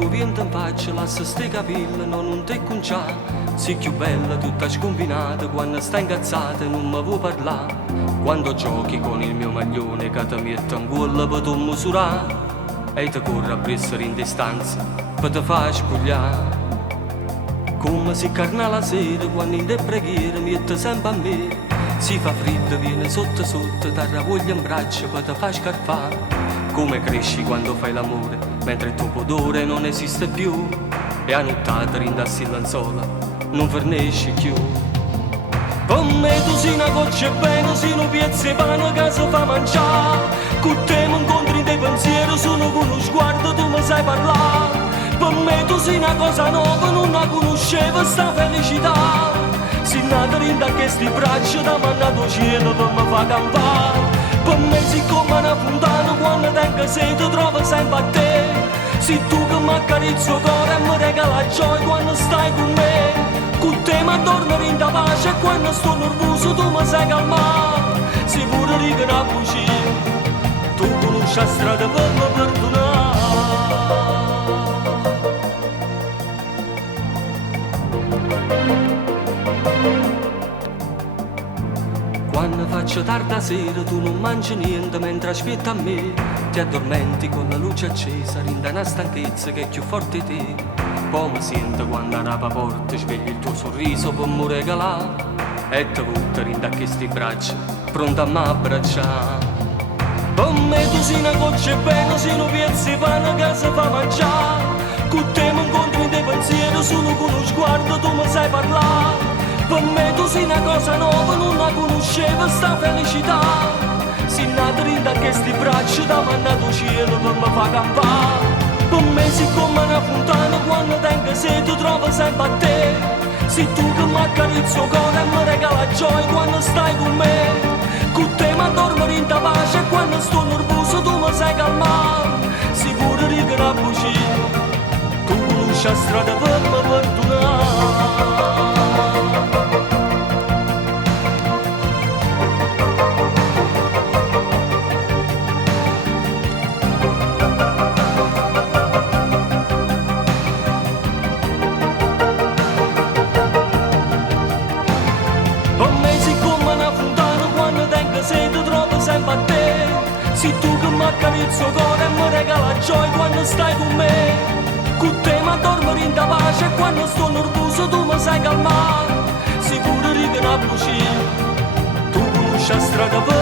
poco vento in faccia, lascia ste capelli, non te conciare. Sei più bella, tutta scombinata, quando stai incazzata non mi vuoi parlare. Quando giochi con il mio maglione che ti metto in gola per tu misurare, e ti corre a pressere in distanza per te far spugliare. Come si carna la sera quando in te preghiera mette sempre a me. Si fa freddo, viene sotto sotto, ti ravoglia in braccio per te far scarfare. Come cresci quando fai l'amore, mentre il tuo odore non esiste più. E a nottata rindassi il lenzuola, non vernesci più. Per me tu sei una goccia e bene, sei un piezzo e pane che si fa mangiare. Con te mi incontri in dei pensieri, sono con uno sguardo tu mi sai parlare. Per me tu sei una cosa nuova, non la conoscevo sta felicità. Sei nata rinda a questi braccia, da mandato cielo per me fa campare. Per me sei come una fontana, quando tengo sete trovo sempre a te. Sei tu che mi accarezzi il cuore e mi regala gioia quando stai con me. Con te mi addormo in pace e quando sto nervoso tu mi sai calmare. Sei pure riga una bugia, tu conosci la strada per me perdonare. Quando faccio tarda sera tu non mangi niente mentre aspetti a me. Ti addormenti con la luce accesa, rinda una stanchezza che è più forte di te. Poi mi sento quando a rapa porta svegli il tuo sorriso per mi regalare. E te butta rinda a questi braccia, pronta a m'abbracciare. Per me tu sei una goccia e bene, sei un piezzo di pane che si fa mangiare. Con te mi incontri in dei pensieri, solo con uno sguardo tu mi sai parlare. Per me tu sei una cosa nuova, non la conoscevo sta felicità. Sei nata rinda a questi braccia, da mandato cielo per me fa campare. Per me sei come una fontana, quando tengo sete trovo sempre a te. Sei tu che mi accarezzi il cuore e mi regala gioia quando stai con me. Con te mi addormo in pace e quando sto nervoso tu mi sai calmare. Sei pure riga una bugia, tu conosci la strada per me perdonare. Sempre a te, sei tu che mi accarezzi il cuore e mi regala gioia quando stai con me. Con te mi addormo in pace e quando sto nervoso tu mi sai calmare. Sei pure riga una bugia, tu conosci la strada per